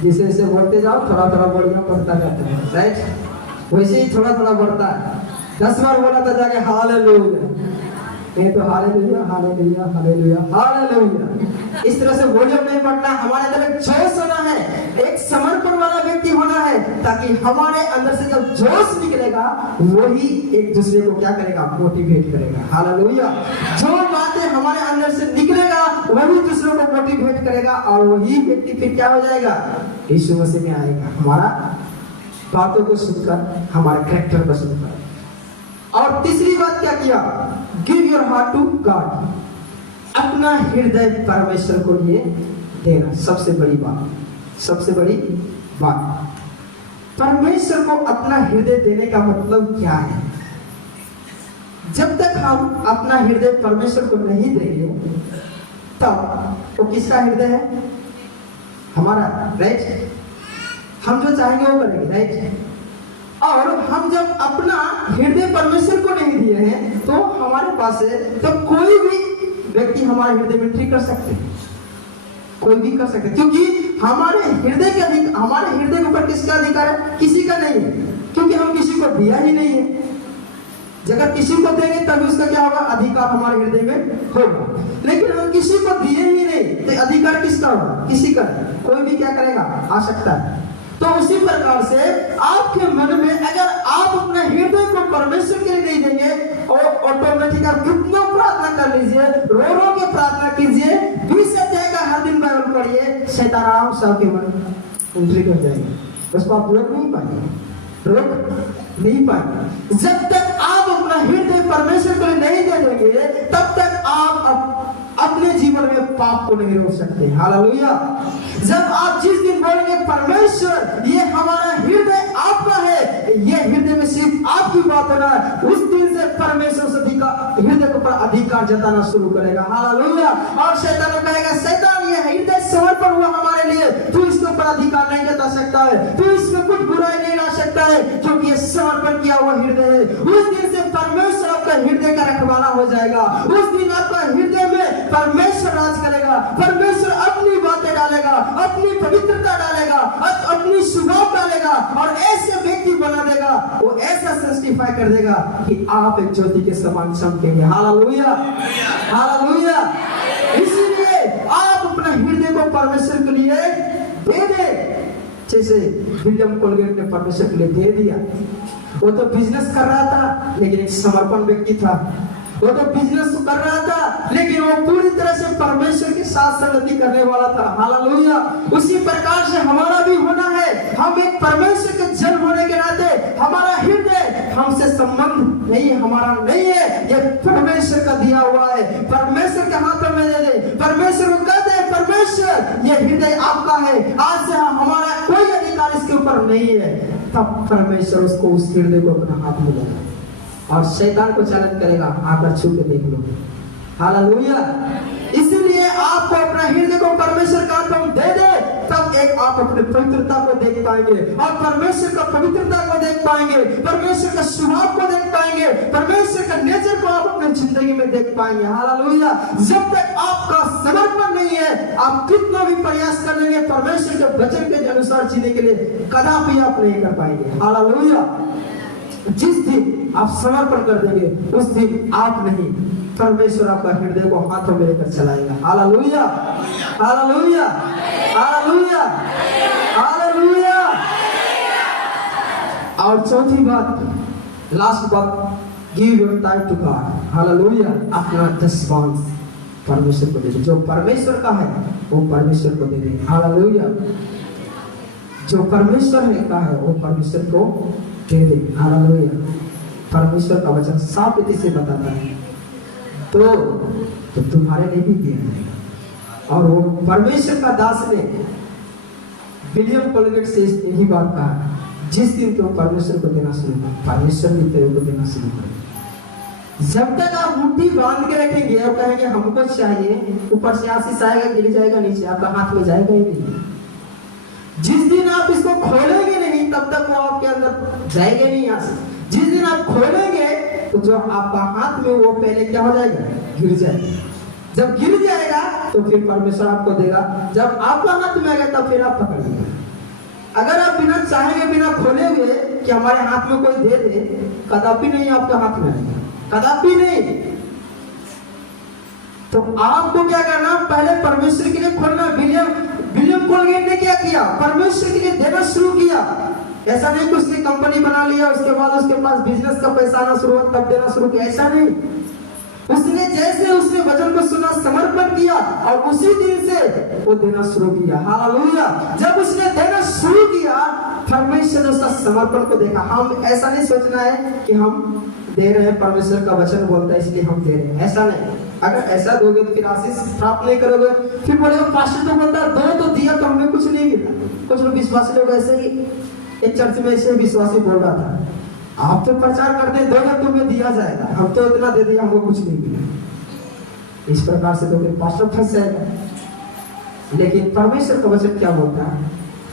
जैसे जैसे बढ़ते जाओ, थोड़ा थोड़ा वॉल्यूम बढ़ता जाता है, राइट? वैसे ही थोड़ा थोड़ा बढ़ता है। 10 बार बोला था जाके हालेलुया, ये तो हालेलुया, हालेलुया, हालेलुया, हालेलुया। इस तरह से वॉल्यूम नहीं बढ़ना। हमारे अंदर एक जोश होना है, एक समर्पण वाला व्यक्ति होना है, ताकि हमारे अंदर से जब जोश निकलेगा, वही एक दूसरे को क्या करेगा? मोटिवेट करेगा। हालेलुया। जो बातें हमारे अंदर से निकलेगा, वही दूसरों को मोटिवेट करेगा, और वही व्यक्ति फिर क्या हो जाएगा? यीशु मसीह में आएगा। हमारा बातों को सुनकर, हमारे कैरेक्टर को सुनकर। और तीसरी बात क्या किया? Give your heart to God. अपना हृदय परमेश्वर को लिए देना। सबसे बड़ी बात, सबसे बड़ी बात, परमेश्वर को अपना हृदय देने का मतलब क्या है? जब तक हम अपना हृदय परमेश्वर को नहीं देंगे, तब वो किसका हृदय है? हमारा, राइट? हम जो चाहेंगे वो करेंगे, राइट? और हम जब अपना हृदय परमेश्वर को नहीं दिए हैं, तो हमारे पास है, तो कोई भी व्यक्ति हमारे हृदय में एंट्री कर सकते हैं, कोई भी कर सकते हैं, क्योंकि हमारे हृदय के हमारे हृदय के ऊपर किसका अधिकार है? किसी का नहीं है, क्योंकि हम किसी को दिया ही नहीं है। अगर किसी को देंगे तभी उसका क्या होगा? अधिकार हमारे हृदय में होगा। लेकिन हम किसी को दिए ही नहीं, तो अधिकार किसका होगा? किसी का। कोई भी क्या करेगा? आ सकता है। तो उसी प्रकार से आपके मन में अगर आप अपने हृदय को परमेश्वर के लिए नहीं देंगे, और ऑटोमेटिक आप कितना प्रार्थना कर लीजिए, रो रो के प्रार्थना कीजिए, 20 अध्याय का हर दिन बाइबल पढ़िए, शैतान आराम से आपके मन एंट्री कर जाएगा। उसको आप रोक नहीं पाएंगे, रोक नहीं पाएंगे। जब तक आप अपना हृदय परमेश्वर को नहीं दे देंगे, तब तक आप अपने जीवन में पाप को नहीं रोक सकते। हालेलुया। जब आप जिस दिन बोलेंगे परमेश्वर ये हमारा हृदय आपका है, ये हृदय में सिर्फ आपकी बात होना है, उस दिन से परमेश्वर से हृदय के ऊपर अधिकार जताना शुरू करेगा। हालेलुया। और शैतान कहेगा, शैतान ये हृदय समर्पण हुआ हमारे लिए, तू इसके ऊपर अधिकार नहीं जता सकता है, तू इसमें कुछ बुराई नहीं ला सकता है, क्योंकि ये समर्पण किया हुआ हृदय है। उस दिन से परमेश्वर आपका हृदय का रखवाला हो जाएगा। उस दिन आपका हृदय में परमेश्वर राज करेगा, परमेश्वर अपनी बातें डालेगा, अपनी पवित्रता डालेगा, अपनी स्वभाव डालेगा, और ऐसे व्यक्ति बना देगा, वो ऐसा सृष्टिफाई कर देगा कि आप एक ज्योति के समान चमकेंगे। Hallelujah, hallelujah. इसीलिए आप अपना हृदय को परमेश्वर के लिए दे दे, जैसे विलियम कोलगेट ने परमेश्वर के लिए दे दिया। वो तो बिजनेस कर रहा था, लेकिन एक समर्पण व्यक्ति था। वो तो बिजनेस कर रहा था, लेकिन वो पूरी तरह से परमेश्वर के साथ संगति करने वाला था। हालेलुया। उसी प्रकार से हमारा भी होना है। हम एक परमेश्वर के जन होने के नाते हमारा हृदय हमसे संबंध नहीं, हमारा नहीं है, ये परमेश्वर का दिया हुआ है। परमेश्वर के हाथों में दे दे, परमेश्वर को कह दे, परमेश्वर ये हृदय आपका है, आज से हमारा कोई अधिकार इसके ऊपर नहीं है। तब परमेश्वर उसको उस हृदय को अपना हाथ में लेगा और शैतान को चैलेंज करेगा, आकर छू के देख लो, हालेलुया। इसलिए आपको अपना हृदय को परमेश्वर का हम दे दे, तब एक आप अपने पवित्रता को देख पाएंगे और परमेश्वर का पवित्रता को देख पाएंगे, परमेश्वर का स्वभाव को देख पाएंगे, परमेश्वर का नेचर को आप अपनी जिंदगी में देख पाएंगे। हालेलुया। जब तक आपका समर्पण नहीं है, आप कितना भी प्रयास कर लेंगे परमेश्वर के वचन के अनुसार जीने के लिए, कदापि आप नहीं कर पाएंगे। हालेलुया। जिस दिन आप समर्पण कर देंगे उस दिन आप नहीं, परमेश्वर आपका हृदय को हाथों में लेकर चलाएगा। Hallelujah, hallelujah, hallelujah, hallelujah. और चौथी बात, लास्ट बात, give your time to God. Hallelujah. अपना दशमांश परमेश्वर को दे दे। जो परमेश्वर का है वो परमेश्वर को दे दे। हालेलुया। जो परमेश्वर है का है वो परमेश्वर को दे दे। हालेलुया। परमेश्वर का वचन साफ रीति से बताता है तो तुम्हारे लिए भी दिया जाएगा। और वो परमेश्वर का दास ने विलियम कोलगेट से यही बात कहा, जिस दिन तुम परमेश्वर को देना शुरू करो, परमेश्वर भी तेरे को देना शुरू करो। जब तक आप मुट्ठी बांध के रखेंगे और कहेंगे हमको चाहिए, ऊपर से आशीष आएगा, गिर जाएगा नीचे, आपका हाथ में जाएगा ही नहीं। जिस दिन आप इसको खोलेंगे नहीं, तब तक वो आपके अंदर जाएगा नहीं आशीष। जिस दिन आप खोलेंगे तो जो आपका हाथ में वो पहले क्या हो जाएगा, गिर जाएगा। जब गिर जाएगा तो फिर परमेश्वर आपको देगा, जब आपका हाथ में आएगा तब फिर आप पकड़िएगा। अगर आप बिना चाहेंगे, बिना खोले हुए कि हमारे हाथ में कोई दे दे, कदापि नहीं आपके हाथ में आएगा, कदापि नहीं। तो आपको क्या करना, पहले परमेश्वर के लिए खोलना। विलियम कोलगेट ने क्या किया, परमेश्वर के लिए देना शुरू किया। ऐसा नहीं कि उसने कंपनी बना लिया, उसके बाद उसके पास बिजनेस का पैसा आना शुरू हुआ तब देना शुरू किया, ऐसा नहीं। उसने जैसे उसने वचन को सुना, समर्पण किया और उसी दिन से वो देना शुरू किया। हालेलुया। जब उसने देना शुरू किया, परमेश्वर ने उसका समर्पण को देखा। हम ऐसा नहीं सोचना है कि हम दे रहे हैं, परमेश्वर का वचन बोलता है इसलिए हम दे रहे हैं, ऐसा नहीं। अगर ऐसा दोगे तो फिर आशीष प्राप्त नहीं करोगे। फिर बोलेगा पास्टर तो बोलता है दो तो दिया तो हमें कुछ नहीं मिला। कुछ लोग विश्वासी लोग ऐसे ही, एक चर्च में ऐसे विश्वासी बोल रहा था, आप तो प्रचार करते दोगे तुम्हें दिया जाएगा, हम तो इतना दे दिया हमको कुछ नहीं मिला। इस प्रकार से तो फिर पास्टर फंस जाएगा। लेकिन परमेश्वर का वचन क्या बोलता है,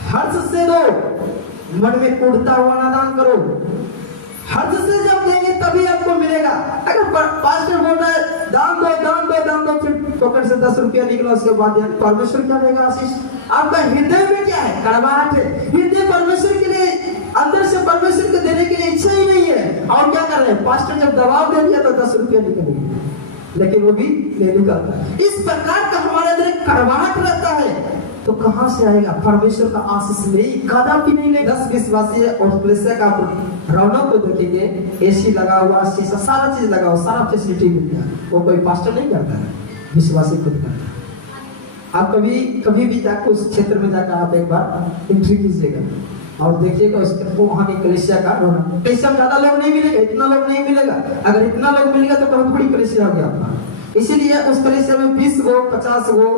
हर्ष से दो, मन में कूदता हुआ ना दान करो। हर्ष से जब देंगे तभी आपको मिलेगा। अगर पास्टर बोल रहा है दान दो दान दो दान दो, फिर पॉकेट से 10 रुपया निकला, उसके बाद परमेश्वर क्या देगा आशीष? आपका हृदय में क्या है, कड़वाहट है। हृदय परमेश्वर के लिए, अंदर से परमेश्वर को देने के लिए इच्छा ही नहीं है। और क्या कर रहे हैं, पास्टर जब दबाव दे दिया तो 10 रुपया निकल गया, लेकिन वो भी नहीं निकलता। इस प्रकार का हमारे अंदर कड़वाहट रहता है, तो कहां से आएगा? परमेश्वर का आशीष नहीं, कदापि नहीं ले। 10 विश्वासी और कलीसिया का रौनक को देखेंगे, एसी लगा हुआ, शीशा, सारा चीज लगा हुआ, सारा फैसिलिटी मिलता है, वो कोई पास्टर नहीं करता है, विश्वासी खुद करता है। आप कभी भी जाकर उस क्षेत्र में जाकर आप एक बार एंट्री कीजिएगा और देखिएगा उसके वहाँ की कलीसिया का रौनक। कलीसिया में ज्यादा लोग नहीं मिलेगा, इतना लोग नहीं मिलेगा। अगर इतना लोग मिलेगा तो बहुत बड़ी कलीसिया हो गया आपका। इसीलिए उस कलीसिया में 20 गो 50 गो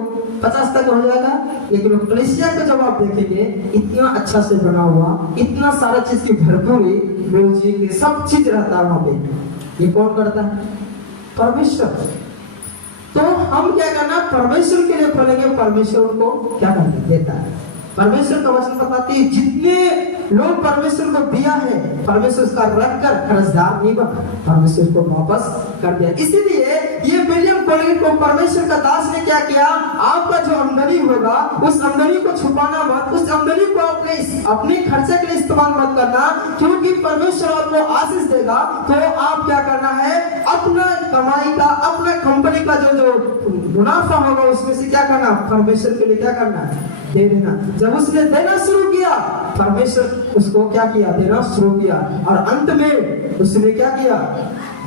50 तक हो जाएगा। लेकिन उस कलीसिया को जब आप देखेंगे, इतना अच्छा से बना हुआ, इतना सारा चीज की भरपूरी, म्यूजिक, सब चीज रहता है वहां पे। ये कौन करता है? परमेश्वर। तो हम क्या करना, परमेश्वर के लिए खोलेंगे, परमेश्वर उनको क्या करता देता है। परमेश्वर का वचन बताती है, जितने लोग परमेश्वर को दिया है, परमेश्वर उसका रखकर कर्जदार नहीं बना, परमेश्वर को वापस कर दिया। इसीलिए ये विलियम कोलगेट को परमेश्वर का दास ने क्या किया, आपका जो आमदनी होगा उस आमदनी को छुपाना मत, उस आमदनी को अपने खर्चे के लिए इस्तेमाल मत करना, क्योंकि परमेश्वर आपको आशीष देगा। तो आप क्या करना है, अपना कमाई का, अपना कंपनी का जो मुनाफा होगा उसमें से क्या करना, परमेश्वर के लिए क्या करना है, दे देना। जब उसने देना शुरू किया, परमेश्वर उसको क्या किया, देना शुरू किया। और अंत में उसने क्या किया,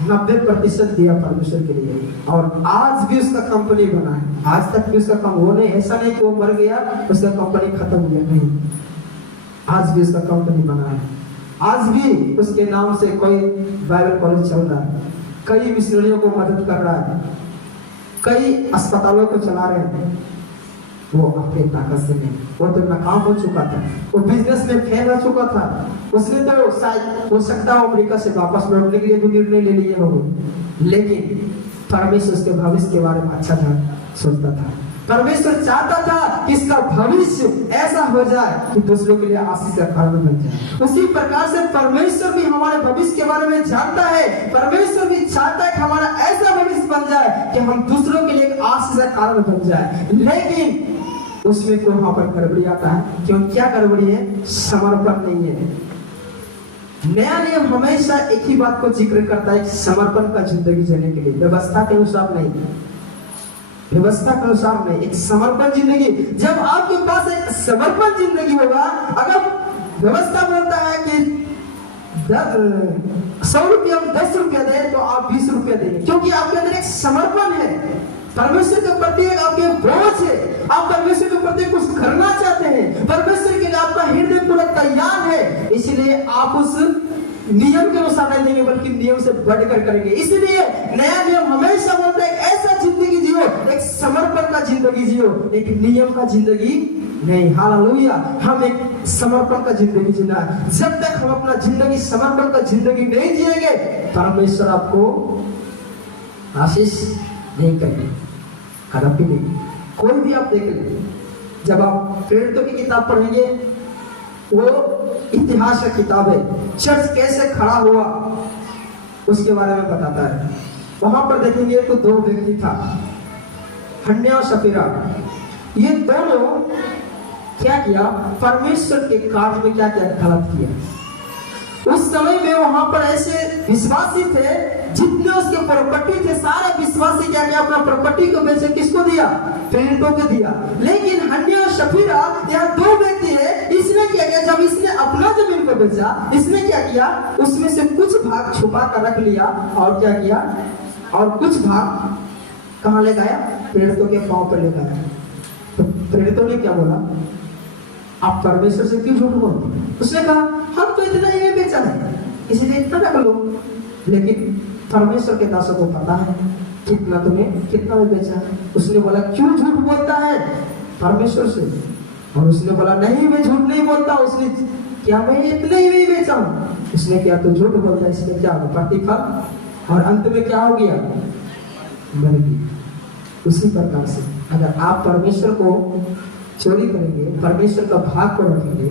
90% दिया परमेश्वर के लिए। और आज भी उसका कंपनी बना है, आज तक भी उसका काम, वो नहीं, ऐसा नहीं कि वो मर गया उसका कंपनी खत्म हो गया, नहीं, आज भी उसका कंपनी बना है। आज भी उसके नाम से कोई बाइबल कॉलेज चल रहा है, कई मिशनरियों को मदद कर रहा है, कई अस्पतालों को चला रहे हैं। वो अपनी ताकत से नहीं, वो तो नाकाम हो चुका था, वो बिजनेस में फेल हो चुका था। उसने तो शायद हो सकता है अमेरिका से वापस लौटने के लिए भी निर्णय ले लिए होंगे, लेकिन परमेश्वर उसके भविष्य के बारे में अच्छा सोचता था। परमेश्वर चाहता था कि इसका भविष्य ऐसा हो जाए कि दूसरों के लिए आशीष का कारण बन जाए। उसी प्रकार से परमेश्वर भी हमारे भविष्य के बारे में जानता है। परमेश्वर भी चाहता है कि हमारा ऐसा भविष्य बन जाए कि हम दूसरों के लिए आशीष का कारण बन जाए। लेकिन उसमें कोई वहां पर गड़बड़ी आता है। क्यों? क्या गड़बड़ी है? समर्पण नहीं है। नया नियम हमेशा एक ही बात को जिक्र करता है, समर्पण का जिंदगी जीने के लिए, व्यवस्था के अनुसार नहीं, व्यवस्था के अनुसार नहीं, एक समर्पण जिंदगी। जब आपके पास एक समर्पण जिंदगी होगा, अगर व्यवस्था बोलता है कि 100 रुपया 10 रुपया दे तो आप 20 रुपया देंगे, क्योंकि आपके अंदर एक समर्पण है। परमेश्वर के प्रति आपके बोझ है, आप परमेश्वर के प्रति कुछ करना चाहते हैं, परमेश्वर के लिए आपका हृदय पूरा तैयार है, इसलिए आप उस नियम के अनुसार नहीं देंगे बल्कि नियम से बढ़कर करेंगे। इसलिए नया नियम हमेशा बोलता है ऐसा जिंदगी जियो, एक समर्पण का जिंदगी जियो, एक नियम का जिंदगी नहीं। हालेलुया। हम एक समर्पण का जिंदगी जीना है। जब तक हम अपना जिंदगी समर्पण का जिंदगी नहीं जिएंगे, परमेश्वर आपको आशीष नहीं करेंगे, कदापि नहीं। कोई भी आप देख ले, जब आप प्रेरितों की किताब पढ़ेंगे, वो इतिहास का किताब है, चर्च कैसे खड़ा हुआ उसके बारे में बताता है। वहां पर देखेंगे तो 2 व्यक्ति था, हन्ना और सफीरा। ये दोनों क्या किया? परमेश्वर के कार्य में क्या क्या गलत किया। उस समय में वहां पर ऐसे विश्वासी थे, जितने उसके प्रॉपर्टी थे, सारे विश्वासी क्या किया? अपना प्रॉपर्टी को बेचे, किसको दिया? प्रेरितों को दिया। लेकिन हन्ना और सफीरा, यहाँ 2 व्यक्ति है, इसने क्या किया? जब इसने अपना जमीन को बेचा, इसने क्या किया? उसमें से कुछ भाग छुपा कर रख लिया और क्या किया? और कुछ भाग कहाँ ले गया? प्रेरितों के पांव पर ले गया। तो प्रेरितों ने क्या बोला? आप परमेश्वर से क्यों झूठ बोलते? उसने कहा हम तो इतना ही में बेचा है, इसलिए इतना रख लो। लेकिन परमेश्वर के दासों को पता है कितना में बेचा है। उसने बोला क्यों झूठ बोलता है परमेश्वर से? और उसने बोला नहीं, मैं झूठ नहीं बोलता। उसने क्या? मैं इतने ही में बेचा हूँ। उसने क्या? तो झूठ बोलता है। इसमें क्या होगा? प्रतिफल। और अंत में क्या हो गया? मर गया। उसी प्रकार से अगर आप परमेश्वर को चोरी करेंगे, परमेश्वर का भाग को रखेंगे,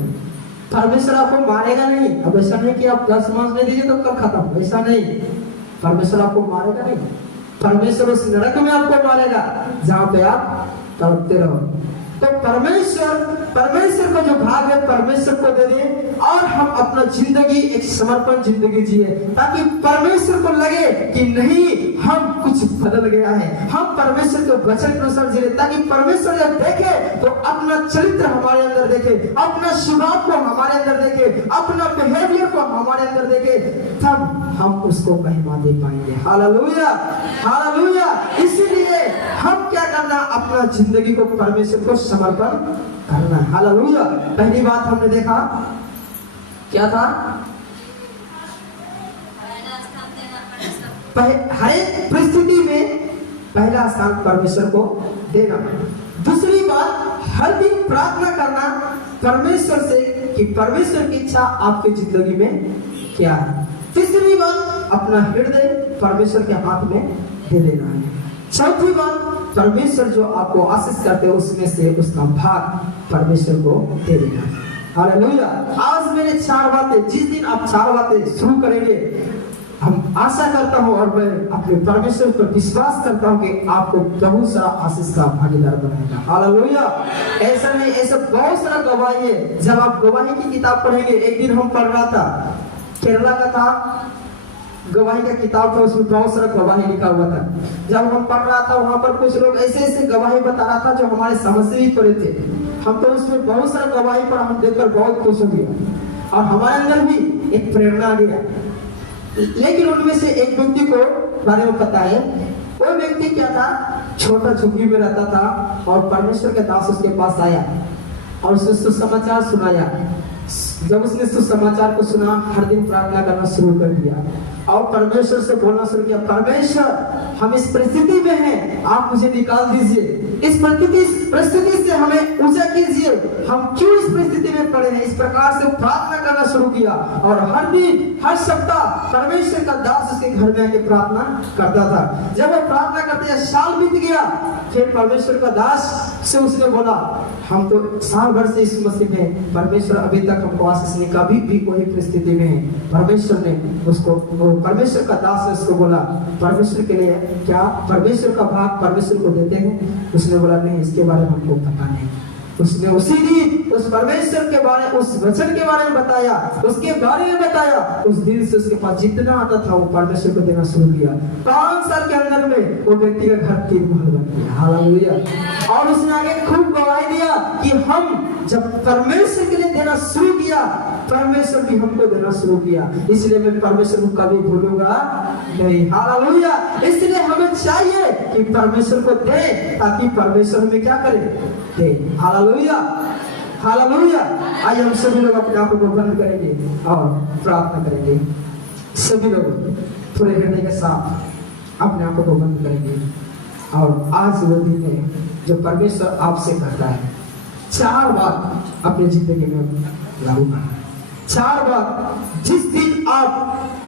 परमेश्वर आपको मारेगा नहीं। अब ऐसा नहीं कि आप 10 मास नहीं दीजिए तो कल खत्म, ऐसा नहीं। परमेश्वर आपको मारेगा नहीं, परमेश्वर उस नरक में आपको मारेगा जहां पे आप तड़पते रहो। तो परमेश्वर का जो भाग है परमेश्वर को दे दें और हम अपना जिंदगी एक समर्पण जिंदगी जिए, ताकि परमेश्वर को लगे कि नहीं, हम कुछ बदल गया है, हम परमेश्वर के वचन के अनुसार जिए, ताकि परमेश्वर जब देखे तो अपना चरित्र हमारे अंदर देखे, अपना स्वभाव को हमारे अंदर देखे, अपना बिहेवियर को हमारे अंदर देखे, तब हम उसको महिमा दे पाएंगे। Hallelujah, hallelujah. इसीलिए हम क्या करना? अपना जिंदगी को परमेश्वर को समर्पण करना। हालेलुया। पहली बात हमने देखा क्या था? हर एक परिस्थिति में पहला स्थान परमेश्वर को देना। दूसरी बात, हर दिन प्रार्थना करना परमेश्वर से कि परमेश्वर की इच्छा आपकी जिंदगी में क्या है। तीसरी बात, अपना हृदय परमेश्वर के हाथ में दे देना है। चौथी बात, परमेश्वर जो आपको आशीष करते हैं उसमें से उसका भाग परमेश्वर को दे देना है। हालेलुया। आज मैंने 4 बातें, जिस दिन आप 4 बातें शुरू करेंगे, हम आशा करता हूं और मैं अपने परमेश्वर पर विश्वास करता हूं कि आपको बहुत सारा आशीष का भागीदार बनाएगा। हालेलुया। ऐसा नहीं, ऐसा बहुत सारा गवाही है। जब आप गवाही की किताब पढ़ेंगे, एक दिन हम पढ़ रहा था, केरला का था, गवाही का किताब था, उसमें बहुत सारा गवाही लिखा हुआ था। जब हम पढ़ रहा था, वहां पर कुछ लोग ऐसे ऐसे गवाही बता रहा था जो हमारे समझ से ही पड़े थे। हम तो उसमें बहुत सारा गवाही पढ़ा, हम देखकर बहुत खुश हो गया और हमारे अंदर भी एक प्रेरणा आ गया। लेकिन उनमें से एक व्यक्ति को बारे में पता है। वो व्यक्ति क्या था? छोटा झुग्गी में रहता था और परमेश्वर के दास उसके पास आया और उसने सुसमाचार सुनाया। जब उसने सुसमाचार को सुना, हर दिन प्रार्थना करना शुरू कर दिया और परमेश्वर से बोलना शुरू किया, परमेश्वर हम इस परिस्थिति में हैं, आप मुझे निकाल दीजिए, इस परिस्थिति से हमें ऊंचा कीजिए, हम क्यों इस परिस्थिति में पड़े हैं। इस प्रकार से प्रार्थना करना शुरू किया और हर दिन हर सप्ताह परमेश्वर का दास उसके घर में आके प्रार्थना करता था। जब वो प्रार्थना करते साल बीत गया, फिर परमेश्वर का दास से उसने बोला, हम तो साल भर से इस मसीह में, परमेश्वर अभी तक हमको आशीष नहीं, कभी भी कोई परिस्थिति में है। परमेश्वर ने उसको, परमेश्वर का दास ने उसको बोला, परमेश्वर के लिए क्या परमेश्वर का भाग परमेश्वर को देते हैं? उसने बोला नहीं, इसके बारे में हमको पता नहीं। उसने उसी दिन उस परमेश्वर के बारे, उस वचन के बारे में बताया, उसके बारे में बताया। उस दिन से उसके पास जितना आता था वो परमेश्वर को देना शुरू किया। 5 साल के अंदर में वो व्यक्ति का घर 3 महल बन गया। हालेलुया। और उसने आगे खूब गवाही दिया कि हम जब परमेश्वर के लिए देना शुरू किया, परमेश्वर भी हमको देना शुरू किया, इसलिए मैं परमेश्वर को कभी भूलूंगा नहीं। हालेलुया। इसलिए हमें चाहिए कि परमेश्वर को दे, ताकि परमेश्वर हमें क्या करे, दे। Hallelujah, hallelujah. आइए हम सभी लोग अपने आंखों को बंद करेंगे और प्रार्थना करेंगे। सभी लोग थोड़े हृदय के साथ अपने आंखों को बंद करेंगे और आज वो दिन है जो परमेश्वर आपसे कहता है 4 बात अपनी जिंदगी में लागू करना। 4 बात जिस दिन आप